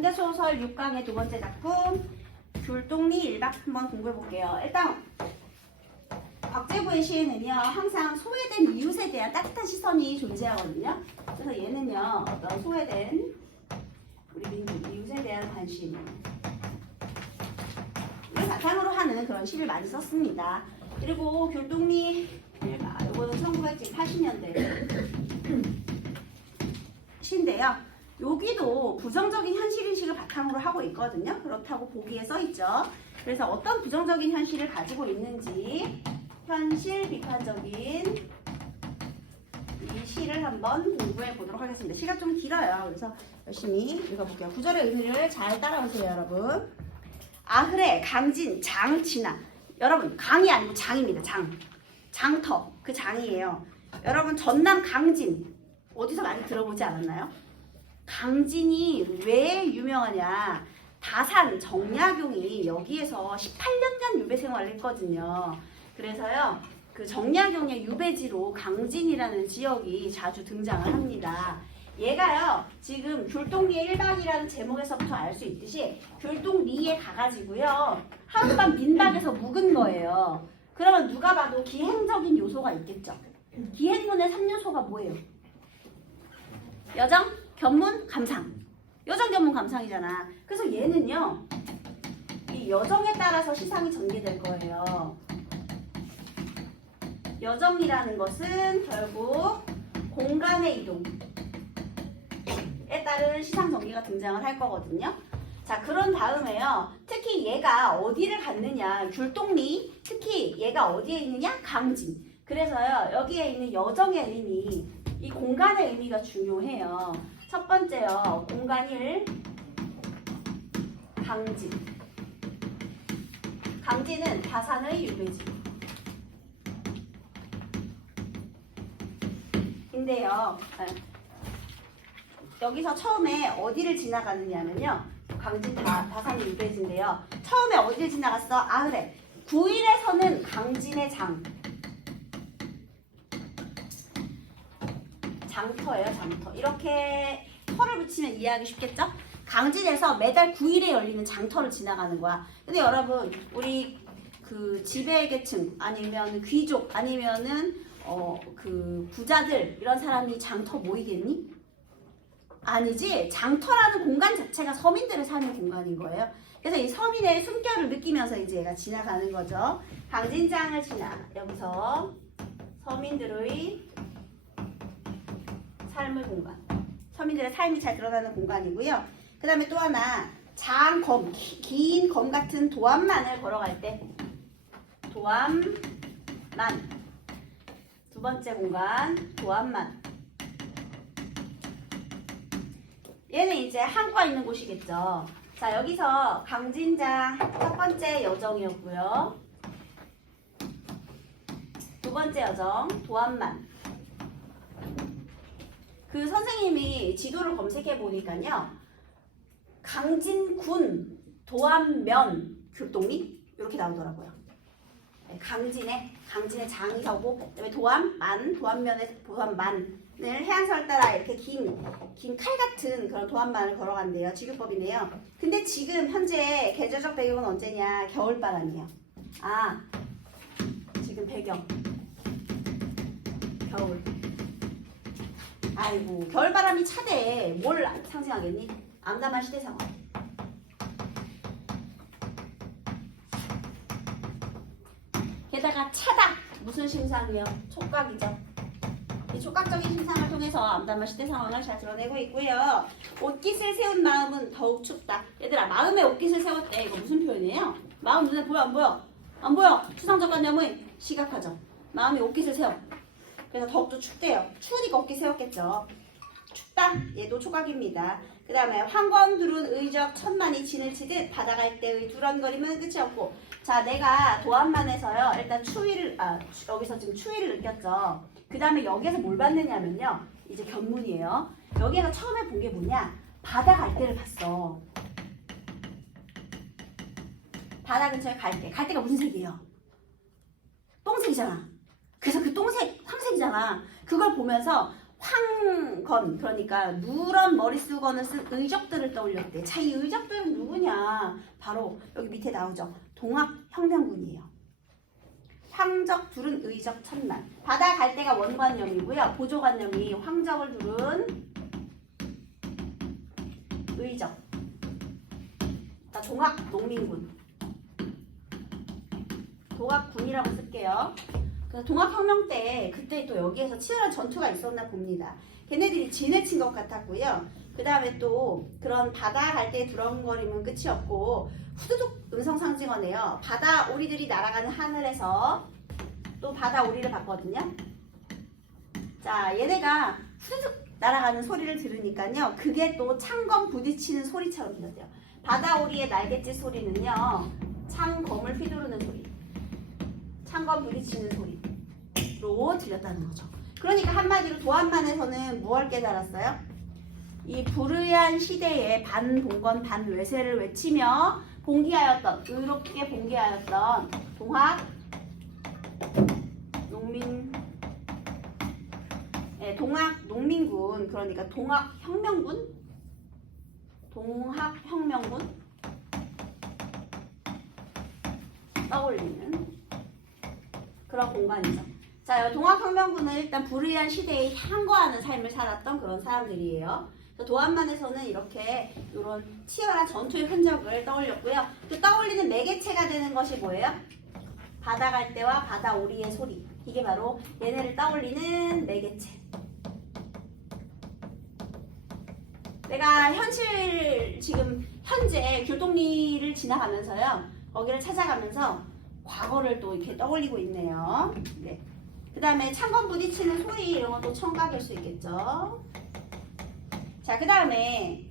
현대소설 6강의 두 번째 작품 귤동리 1박 한번 공부해 볼게요. 일단 박재부의 시에는요 항상 소외된 이웃에 대한 따뜻한 시선이 존재하거든요. 그래서 얘는요 어떤 소외된 우리 민족 이웃에 대한 관심을 바탕으로 하는 그런 시를 많이 썼습니다. 그리고 귤동리 1박 이거는 1980년대 시인데요. 여기도 부정적인 현실인식을 바탕으로 하고 있거든요. 그렇다고 보기에 써있죠. 그래서 어떤 부정적인 현실을 가지고 있는지 현실 비판적인 이 시를 한번 공부해 보도록 하겠습니다. 시가 좀 길어요. 그래서 열심히 읽어볼게요. 구절의 의미를 잘 따라오세요, 여러분. 아흐레, 강진, 장, 진아. 여러분, 강이 아니고 장입니다. 장. 장터, 그 장이에요. 여러분, 전남 강진 어디서 많이 들어보지 않았나요? 강진이 왜 유명하냐? 다산 정약용이 여기에서 18년간 유배 생활을 했거든요. 그래서요, 그 정약용의 유배지로 강진이라는 지역이 자주 등장을 합니다. 얘가요, 지금 귤동리의 1박이라는 제목에서부터 알 수 있듯이 귤동리에 가가지고요, 하룻밤 민박에서 묵은 거예요. 그러면 누가 봐도 기행적인 요소가 있겠죠. 기행문의 3요소가 뭐예요? 여정, 견문, 감상. 여정, 견문, 감상이잖아. 그래서 얘는요, 이 여정에 따라서 시상이 전개될 거예요. 여정이라는 것은 결국 공간의 이동에 따른 시상 전개가 등장을 할 거거든요. 자, 그런 다음에요. 특히 얘가 어디를 갔느냐, 귤동리, 특히 얘가 어디에 있느냐, 강진. 그래서요, 여기에 있는 여정의 의미, 이 공간의 의미가 중요해요. 첫 번째요, 공간 1, 강진. 강진은 다산의 유배지. 인데요, 여기서 처음에 어디를 지나가느냐면요, 강진 다산의 유배지인데요. 처음에 어디를 지나갔어? 아흐레. 9일에서는 강진의 장. 장터예요, 장터. 이렇게 터를 붙이면 이해하기 쉽겠죠? 강진에서 매달 9일에 열리는 장터를 지나가는 거야. 근데 여러분, 우리 그 지배계층 아니면 귀족 아니면은 그 부자들 이런 사람이 장터 모이겠니? 아니지. 장터라는 공간 자체가 서민들의 삶의 공간인 거예요. 그래서 이 서민의 숨결을 느끼면서 이제 얘가 지나가는 거죠. 강진장을 지나 여기서 서민들의 삶의 공간, 서민들의 삶이 잘 드러나는 공간이고요. 그 다음에 또 하나, 장검, 긴 검 같은 도암만을 걸어갈 때 도암만. 두 번째 공간, 도암만. 얘는 이제 한과 있는 곳이겠죠. 자, 여기서 강진장 첫 번째 여정이었고요. 두 번째 여정, 도암만. 그 선생님이 지도를 검색해 보니까요, 강진군, 도암면, 귤동리 이렇게 나오더라고요. 강진의 장이 서고, 그다음에 도암면의 도암만을 해안선을 따라 이렇게 긴 칼 같은 그런 도암만을 걸어간대요. 지교법이네요. 근데 지금 현재 계절적 배경은 언제냐? 겨울바람이에요. 아, 지금 배경 겨울. 아이고, 겨울바람이 차대. 뭘 상징하겠니? 암담한 시대 상황. 게다가 차다. 무슨 심상이요? 촉각이죠. 이 촉각적인 심상을 통해서 암담한 시대 상황을 잘 드러내고 있고요. 옷깃을 세운 마음은 더욱 춥다. 얘들아, 마음에 옷깃을 세웠대. 이거 무슨 표현이에요? 마음 눈에 보여 안 보여? 안 보여. 추상적관념의 시각화죠. 마음에 옷깃을 세워. 그래서 더욱더 춥대요. 추우니까 어깨 세웠겠죠. 춥다. 얘도 촉각입니다. 그 다음에 황건두른 의적 천만이 진을 치듯 바다갈 때의 두런거림은 끝이 없고. 자, 내가 도암만에서요, 일단 여기서 지금 추위를 느꼈죠. 그 다음에 여기에서 뭘 봤느냐면요, 이제 견문이에요. 여기에서 처음에 본 게 뭐냐, 바다 갈대를 봤어. 바다 근처에 갈대. 갈대가 무슨 색이에요? 똥색이잖아. 그래서 그 똥색, 황색이잖아. 그걸 보면서 황건, 그러니까 누런 머릿수건을 쓴 의적들을 떠올렸대. 자, 이 의적들은 누구냐? 바로 여기 밑에 나오죠. 동학혁명군이에요. 황적 두른 의적 천만. 바다 갈대가 원관념이고요. 보조관념이 황적을 두른 의적. 자, 동학농민군. 동학군이라고 쓸게요. 그래서 동학혁명 때 그때 또 여기에서 치열한 전투가 있었나 봅니다. 걔네들이 지내친 것 같았고요. 그 다음에 또 그런 바다 갈대에 두렁거림은 끝이 없고 후두둑 음성상징어네요. 바다 오리들이 날아가는 하늘에서 또 바다 오리를 봤거든요. 자, 얘네가 후두둑 날아가는 소리를 들으니까요. 그게 또 창검 부딪히는 소리처럼 들렸대요. 바다 오리의 날갯짓 소리는요. 창검을 휘두르는 소리. 창검 부딪히는 소리로 들렸다는 거죠. 그러니까 한마디로 도안만에서는 무엇을 깨달았어요? 이 불의한 시대에 반봉건 반외세를 외치며 봉기하였던, 의롭게 봉기하였던 동학 농민, 동학 농민군, 그러니까 동학혁명군, 동학혁명군 떠올리는 그런 공간이죠. 자, 동학혁명군은 일단 불의한 시대에 향거하는 삶을 살았던 그런 사람들이에요. 도안만에서는 이렇게 이런 치열한 전투의 흔적을 떠올렸고요. 그 떠올리는 매개체가 되는 것이 뭐예요? 바다 갈대와 바다 오리의 소리. 이게 바로 얘네를 떠올리는 매개체. 내가 지금 현재 귤동리를 지나가면서요. 거기를 찾아가면서 과거를 또 이렇게 떠올리고 있네요. 네. 그 다음에 창건 부딪히는 소리 이런 것도 청각일 수 있겠죠. 자, 그 다음에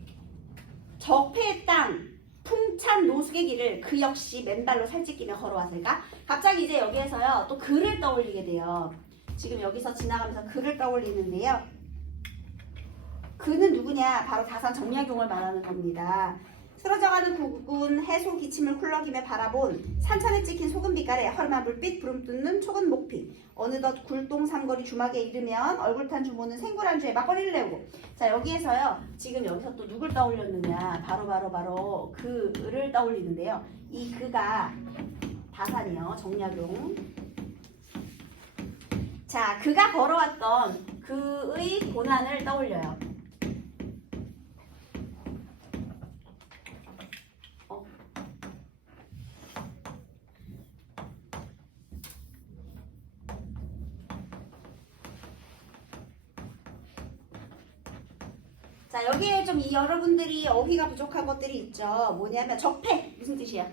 적폐의 땅, 풍찬 노숙의 길을 그 역시 맨발로 살찌끼며 걸어왔을까? 갑자기 이제 여기에서요 또 글을 떠올리게 돼요. 지금 여기서 지나가면서 글을 떠올리는데요. 그는 누구냐? 바로 다산 정약용을 말하는 겁니다. 쓰러져가는 국군 해소 기침을 쿨럭이며 바라본 산천에 찍힌 소금 빛깔에 허름한 불빛 부름 뜯는 촉은 목피. 어느덧 굴동 삼거리 주막에 이르면 얼굴탄 주모는 생굴안주에 막걸리를 내고. 자, 여기에서요 지금 여기서 또 누굴 떠올렸느냐? 바로 그를 떠올리는데요. 이 그가 다산이요, 정약용. 자, 그가 걸어왔던 그의 고난을 떠올려요. 자, 여기에 좀 여러분들이 어휘가 부족한 것들이 있죠. 뭐냐면 적폐 무슨 뜻이야?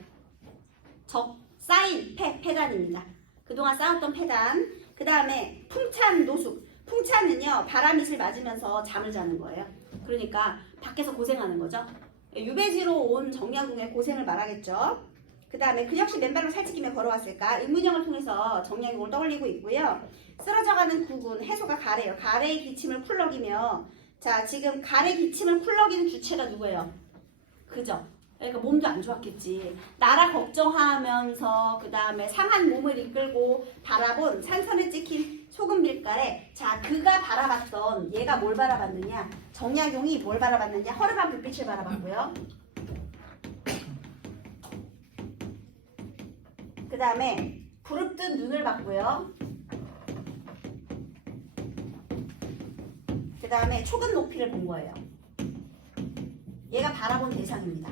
쌓인 패단입니다. 그동안 쌓았던 패단. 그 다음에 풍찬 노숙. 풍찬은요 바람이슬 맞으면서 잠을 자는 거예요. 그러니까 밖에서 고생하는 거죠. 유배지로 온 정약용의 고생을 말하겠죠. 그 다음에 그 역시 맨발로 살찌끼며 걸어왔을까? 의문형을 통해서 정약용을 떠올리고 있고요. 쓰러져가는 국군 해소가 가래요. 가래의 기침을 쿨럭이며. 자, 지금 가래 기침을 쿨럭이는 주체가 누구예요? 그죠? 그러니까 몸도 안 좋았겠지. 나라 걱정하면서 그 다음에 상한 몸을 이끌고 바라본 산선에 찍힌 소금 빛깔에, 자, 그가 바라봤던, 얘가 뭘 바라봤느냐? 정약용이 뭘 바라봤느냐? 허름한 불빛을 바라봤고요. 그 다음에 부릅뜬 눈을 봤고요. 그 다음에 촉은 높이를 본 거예요. 얘가 바라본 대상입니다.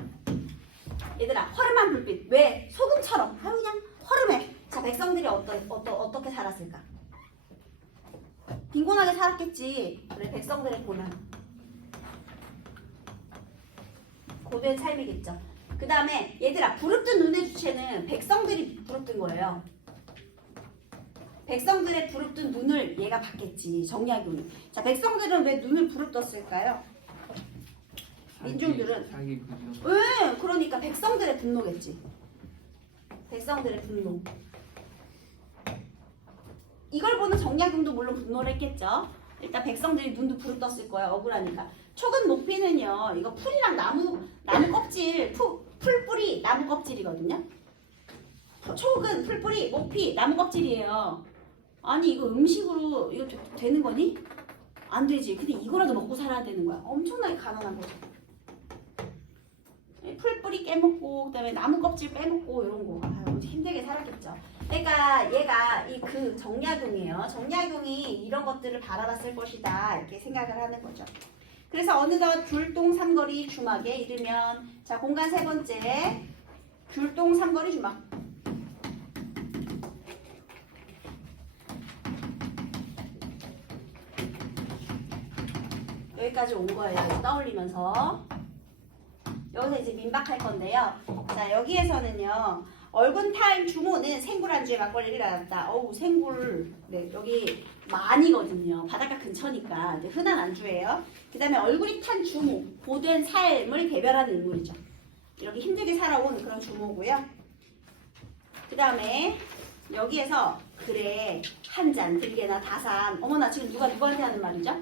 얘들아, 허름한 불빛. 왜? 소금처럼. 아유, 그냥 허름해. 자, 백성들이 어떻게 살았을까? 빈곤하게 살았겠지. 그래, 백성들의 고난. 고된 삶이겠죠. 그 다음에 얘들아, 부릅뜬 눈의 주체는 백성들이 부릅뜬 거예요. 백성들의 부릅뜬 눈을 얘가 봤겠지. 정약용이. 자, 백성들은 왜 눈을 부릅떴을까요? 민중들은 왜? 그러니까 백성들의 분노겠지. 백성들의 분노. 이걸 보는 정약용도 물론 분노를 했겠죠. 일단 백성들이 눈도 부릅떴을 거야. 억울하니까. 촉은 높이는요, 이거 풀이랑 나무 껍질, 풀뿌리 나무 껍질이거든요. 촉은 풀뿌리, 목피 나무 껍질이에요. 아니, 이거 음식으로 이거 되는 거니? 안 되지. 근데 이거라도 먹고 살아야 되는 거야. 엄청나게 가난한 거죠. 풀뿌리 깨먹고 그다음에 나무 껍질 빼먹고 이런 거. 아유, 힘들게 살았겠죠. 그러니까 얘가 이 그 정약용이에요. 정약용이 이런 것들을 바라봤을 것이다 이렇게 생각을 하는 거죠. 그래서 어느덧 귤동 삼거리 주막에 이르면 자 공간 세 번째 귤동 삼거리 주막. 여기까지 온 거예요. 떠올리면서 여기서 이제 민박할 건데요. 자 여기에서는요. 얼군탈 주모는 생굴 안주에 막걸리를 알았다. 어우 생굴 네 여기 많이거든요. 바닷가 근처니까 이제 흔한 안주예요. 그 다음에 얼굴이 탄 주모 고된 삶을 대별하는 인물이죠. 이렇게 힘들게 살아온 그런 주모고요. 그 다음에 여기에서 그래 한 잔 들게나 다산. 어머나 지금 누구한테 하는 말이죠?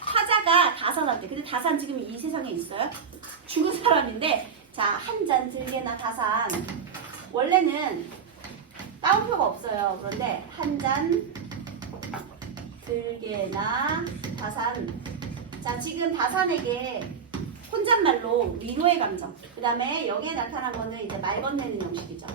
화자가 다산한테. 근데 다산 지금 이 세상에 있어요? 죽은 사람인데 자, 한 잔 들게나 다산. 원래는 따옴표가 없어요. 그런데 한 잔 들게나 다산. 자, 지금 다산에게 혼잣말로 위로의 감정. 그 다음에 여기에 나타난 거는 이제 말 건네는 형식이죠.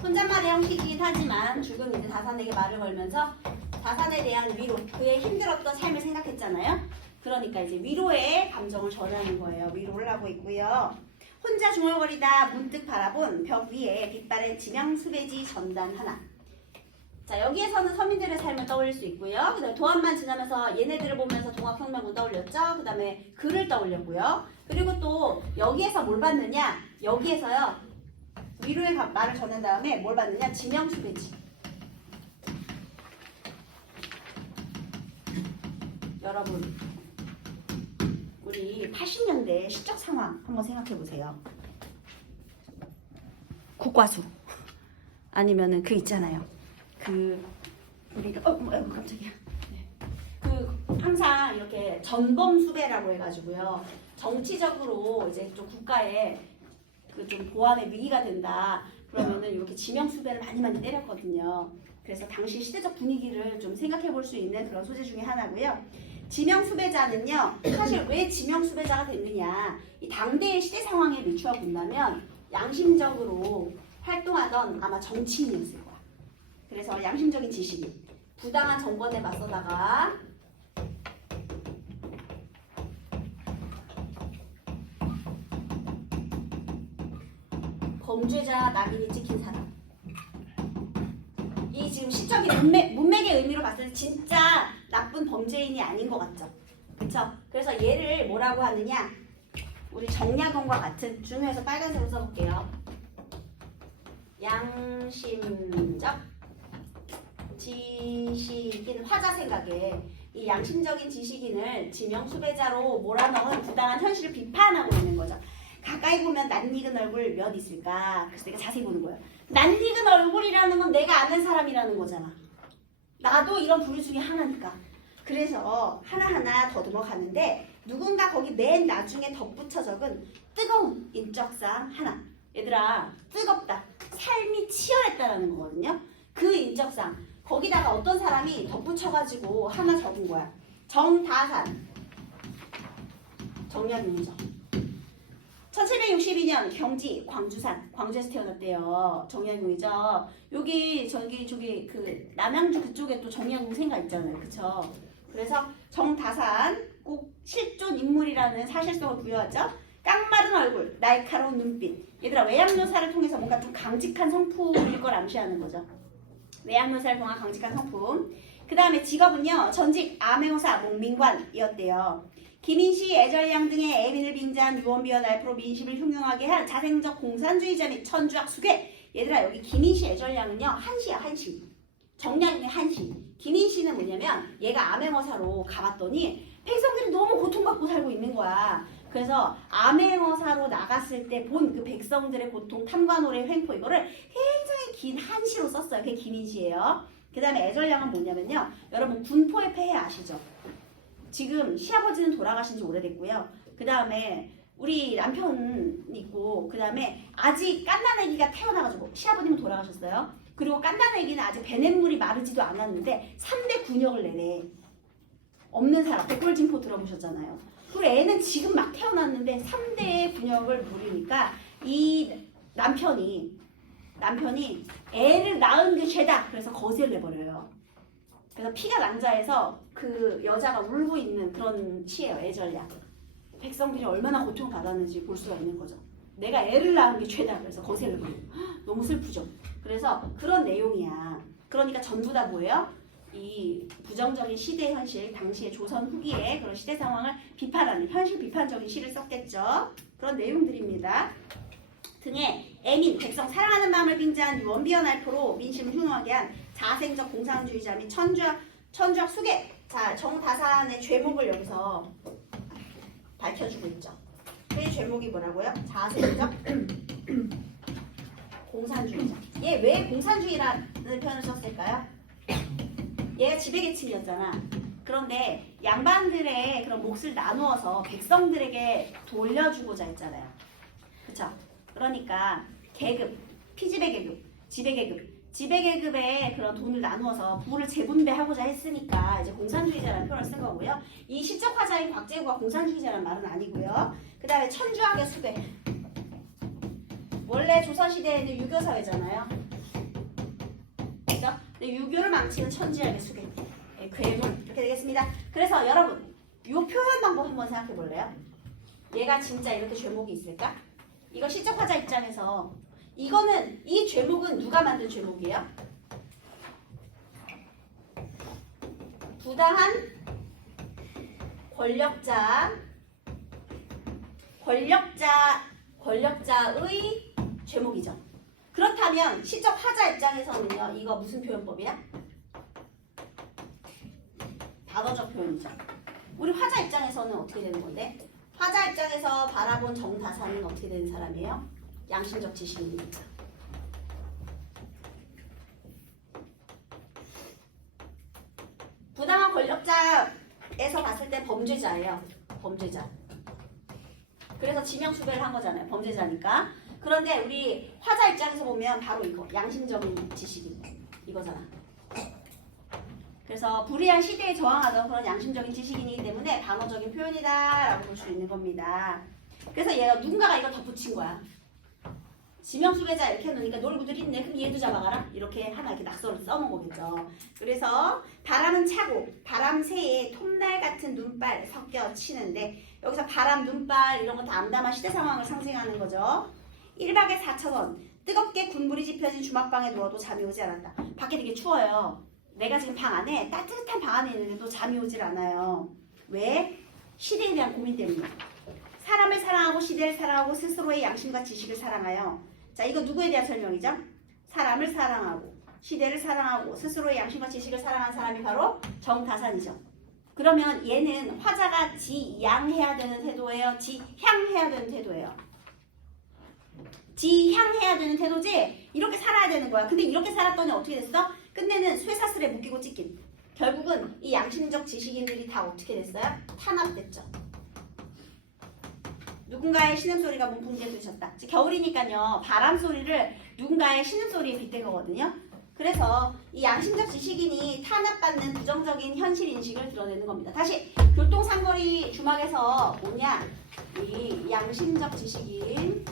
혼잣말의 형식이긴 하지만 죽은 이제 다산에게 말을 걸면서 다산에 대한 위로, 그의 힘들었던 삶을 생각했잖아요. 그러니까 이제 위로의 감정을 전하는 거예요. 위로를 하고 있고요. 혼자 중얼거리다 문득 바라본 벽 위에 빛바랜 지명수배지 전단 하나. 자 여기에서는 서민들의 삶을 떠올릴 수 있고요. 그 다음에 도안만 지나면서 얘네들을 보면서 동학혁명군 떠올렸죠. 그 다음에 글을 떠올렸고요. 그리고 또 여기에서 뭘 봤느냐. 여기에서요. 위로의 말을 전한 다음에 뭘 봤느냐. 지명수배지. 여러분 우리 80년대 시적 상황 한번 생각해 보세요. 국과수 아니면은 그 있잖아요. 그 우리가 깜짝이야. 네. 그 항상 이렇게 전범수배라고 해가지고요. 정치적으로 이제 좀 국가에 그 좀 보안의 위기가 된다. 그러면은 이렇게 지명수배를 많이 때렸거든요. 그래서 당시 시대적 분위기를 좀 생각해 볼 수 있는 그런 소재 중에 하나고요. 지명수배자는요. 사실 왜 지명수배자가 됐느냐. 이 당대의 시대 상황에 비추어 본다면 양심적으로 활동하던 아마 정치인이었을 거야. 그래서 양심적인 지식인. 부당한 정권에 맞서다가 범죄자 낙인이 찍힌 사람. 이 지금 시적인 문맥의 의미로 봤을 때 진짜 나쁜 범죄인이 아닌 것 같죠? 그쵸? 그래서 얘를 뭐라고 하느냐? 우리 정약용과 같은 중요해서 빨간색으로 써볼게요. 양심적 지식인 화자 생각에 이 양심적인 지식인을 지명수배자로 몰아넣은 부당한 현실을 비판하고 있는 거죠. 가까이 보면 낯익은 얼굴 몇 있을까? 그래서 내가 자세히 보는 거예요. 낯익은 얼굴이라는 건 내가 아는 사람이라는 거잖아. 나도 이런 부류 중에 하나니까. 그래서 하나하나 더듬어 가는데 누군가 거기 맨 나중에 덧붙여 적은 뜨거운 인적사항 하나. 얘들아 뜨겁다. 삶이 치열했다라는 거거든요. 그 인적사항. 거기다가 어떤 사람이 덧붙여가지고 하나 적은 거야. 정다산. 정약용이죠. 1762년 경지 광주산, 광주에서 태어났대요. 정약용이죠. 여기 저기 그 남양주 그쪽에 또 정약용 생가 있잖아요. 그쵸? 그래서 정다산 꼭 실존 인물이라는 사실성을 부여하죠. 깡마른 얼굴, 날카로운 눈빛. 얘들아 외양묘사를 통해서 뭔가 좀 강직한 성품일 걸 암시하는 거죠. 외양묘사를 통한 강직한 성품. 그 다음에 직업은요. 전직 암행어사 목민관이었대요. 김인시, 애절량 등의 애민을 빙자한 유언비어 날프로 민심을 흉흉하게 한 자생적 공산주의자 및 천주학 수괴. 얘들아 여기 김인시, 애절량은요. 한시야 한시. 정약용의 한시. 김인시는 뭐냐면 얘가 암행어사로 가봤더니 백성들이 너무 고통받고 살고 있는 거야. 그래서 암행어사로 나갔을 때 본 그 백성들의 고통, 탐과 노래, 횡포 이거를 굉장히 긴 한시로 썼어요. 그게 김인시예요. 그 다음에 애절량은 뭐냐면요. 여러분 군포의 폐해 아시죠? 지금 시아버지는 돌아가신 지 오래됐고요. 그 다음에 우리 남편 있고 그 다음에 아직 갓난아기가 태어나가지고 시아버님은 돌아가셨어요. 그리고 깐다는 애기는 아직 배냇물이 마르지도 않았는데 3대 군역을 내래. 없는 사람, 백골진포 들어보셨잖아요. 그리고 애는 지금 막 태어났는데 3대의 군역을 누리니까 이 남편이 애를 낳은 게 죄다. 그래서 거세를 내버려요. 그래서 피가 낭자해서 그 여자가 울고 있는 그런 시예요. 애절약. 백성들이 얼마나 고통받았는지 볼 수가 있는 거죠. 내가 애를 낳은 게 죄다. 그래서 거세를 내버려요. 너무 슬프죠. 그래서 그런 내용이야. 그러니까 전부 다 뭐예요? 이 부정적인 시대 현실, 당시의 조선 후기의 그런 시대 상황을 비판하는 현실 비판적인 시를 썼겠죠. 그런 내용들입니다. 등에 애민, 백성 사랑하는 마음을 빙자한 원비어 날포로 민심을 흉하게 한 자생적 공산주의자 및 천주학 수계. 자, 정다산의 죄목을 여기서 밝혀주고 있죠. 그 죄목이 뭐라고요? 자생적 공산주의자. 얘 왜 공산주의라는 표현을 썼을까요? 얘가 지배계층이었잖아. 그런데 양반들의 그런 몫을 나누어서 백성들에게 돌려주고자 했잖아요. 그쵸? 그러니까 계급, 피지배계급, 지배계급의 그런 돈을 나누어서 부를 재분배하고자 했으니까 이제 공산주의자라는 표현을 쓴 거고요. 이 시적 화자인 곽재구가 공산주의자라는 말은 아니고요. 그 다음에 천주학의 수배. 원래 조선시대에는 유교사회잖아요. 그죠? 근데 유교를 망치는 천지학의 수계. 괴물. 이렇게 되겠습니다. 그래서 여러분, 이 표현 방법 한번 생각해 볼래요? 얘가 진짜 이렇게 죄목이 있을까? 이거 시적 화자 입장에서 이거는 이 죄목은 누가 만든 죄목이에요? 부당한 권력자의 죄목이죠. 그렇다면 시적 화자 입장에서는요, 이거 무슨 표현법이야? 방어적 표현이죠. 우리 화자 입장에서는 어떻게 되는 건데? 화자 입장에서 바라본 정다산은 어떻게 되는 사람이에요? 양심적 지식인입니다. 부당한 권력자에서 봤을 때 범죄자예요. 범죄자. 그래서 지명수배를 한 거잖아요. 범죄자니까. 그런데 우리 화자 입장에서 보면 바로 이거. 양심적인 지식인. 이거잖아. 그래서 불의한 시대에 저항하던 그런 양심적인 지식인이기 때문에 반어적인 표현이다라고 볼 수 있는 겁니다. 그래서 얘가 누군가가 이걸 덧붙인 거야. 지명수배자 이렇게 해놓으니까 놀부들이 있네. 그럼 얘도 잡아가라. 이렇게 하나 이렇게 낙서를 써놓은 거겠죠. 그래서 바람은 차고 바람 새에 톱날 같은 눈발 섞여 치는데 여기서 바람, 눈발 이런 거 다 암담한 시대 상황을 상징하는 거죠. 1박에 4,000원. 뜨겁게 군불이 지펴진 주막방에 누워도 잠이 오지 않았다. 밖에 되게 추워요. 내가 지금 방 안에 따뜻한 방 안에 있는데도 잠이 오질 않아요. 왜? 시대에 대한 고민 때문에. 사람을 사랑하고 시대를 사랑하고 스스로의 양심과 지식을 사랑하여. 자, 이거 누구에 대한 설명이죠? 사람을 사랑하고 시대를 사랑하고 스스로의 양심과 지식을 사랑한 사람이 바로 정다산이죠. 그러면 얘는 화자가 지양해야 되는 태도예요? 지향해야 되는 태도예요? 지향해야 되는 태도지? 이렇게 살아야 되는 거야. 근데 이렇게 살았더니 어떻게 됐어? 끝내는 쇠사슬에 묶이고 찢긴. 결국은 이 양심적 지식인들이 다 어떻게 됐어요? 탄압됐죠. 누군가의 신음소리가 문풍지에 들으셨다. 겨울이니까요. 바람소리를 누군가의 신음소리에 빗댄 거거든요. 그래서 이 양심적 지식인이 탄압받는 부정적인 현실인식을 드러내는 겁니다. 다시 교통상거리 주막에서 뭐냐? 이 양심적 지식인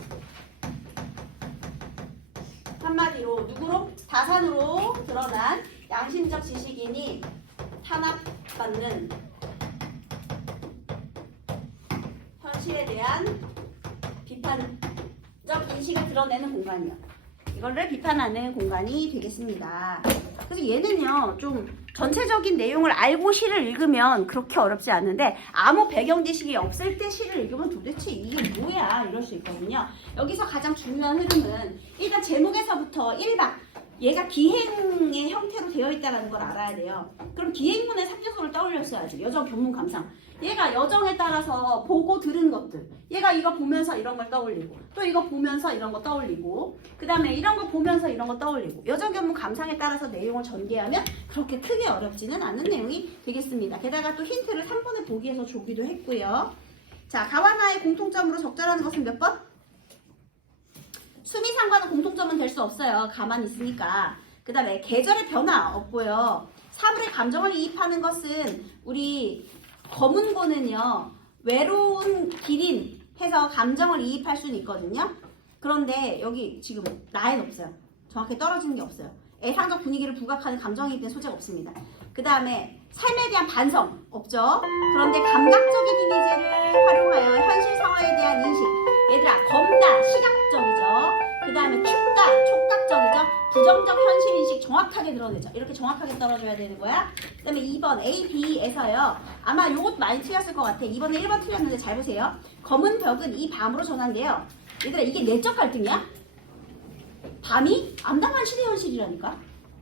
한마디로 누구로? 다산으로 드러난 양심적 지식인이 탄압받는 현실에 대한 비판적 인식을 드러내는 공간이요. 이거를 비판하는 공간이 되겠습니다. 그래서 얘는요, 좀 전체적인 내용을 알고 시를 읽으면 그렇게 어렵지 않은데 아무 배경 지식이 없을 때 시를 읽으면 도대체 이게 뭐야 이럴 수 있거든요. 여기서 가장 중요한 흐름은 일단 제목에서부터 1박 얘가 기행의 형태로 되어 있다는 걸 알아야 돼요. 그럼 기행문의 3요소를 떠올렸어야지. 여정, 견문, 감상. 얘가 여정에 따라서 보고 들은 것들. 얘가 이거 보면서 이런 걸 떠올리고 또 이거 보면서 이런 거 떠올리고 그 다음에 이런 거 보면서 이런 거 떠올리고 여정, 견문, 감상에 따라서 내용을 전개하면 그렇게 크게 어렵지는 않은 내용이 되겠습니다. 게다가 또 힌트를 3번의 보기에서 주기도 했고요. 자, 가와 나의 공통점으로 적절한 것은 몇 번? 수미상과는 공통점은 될 수 없어요. 가만히 있으니까. 그 다음에 계절의 변화 없고요. 사물의 감정을 이입하는 것은 우리 검은고는요. 외로운 기린 해서 감정을 이입할 수는 있거든요. 그런데 여기 지금 나엔 없어요. 정확히 떨어지는 게 없어요. 애상적 분위기를 부각하는 감정이입된 소재가 없습니다. 그 다음에 삶에 대한 반성 없죠. 그런데 감각적인 이미지를 활용하여 현실 상황에 대한 인식. 얘들아 검다 시각적이죠. 그 다음에 춥다 촉각적이죠. 부정적 현실인식 정확하게 드러내죠. 이렇게 정확하게 떨어져야 되는 거야. 그 다음에 2번 A, B에서요. 아마 요것도 많이 틀렸을 것 같아. 2번에 1번 틀렸는데 잘 보세요. 검은 벽은 이 밤으로 전환돼요. 얘들아 이게 내적 갈등이야? 밤이 암담한 시대 현실이라니까.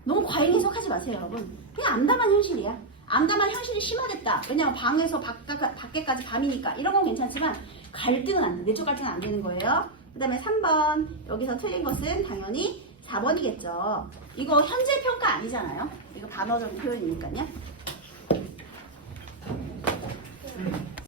너무 과잉 해석하지 마세요 여러분. 그냥 암담한 현실이야. 암담한 현실이 심화됐다. 왜냐면 방에서 밖에까지 밤이니까. 이런 건 괜찮지만 갈등은 안 돼. 내적 갈등은 안 되는 거예요. 그 다음에 3번 여기서 틀린 것은 당연히 4번이겠죠. 이거 현재 평가 아니잖아요. 이거 반어적인 표현이니까요.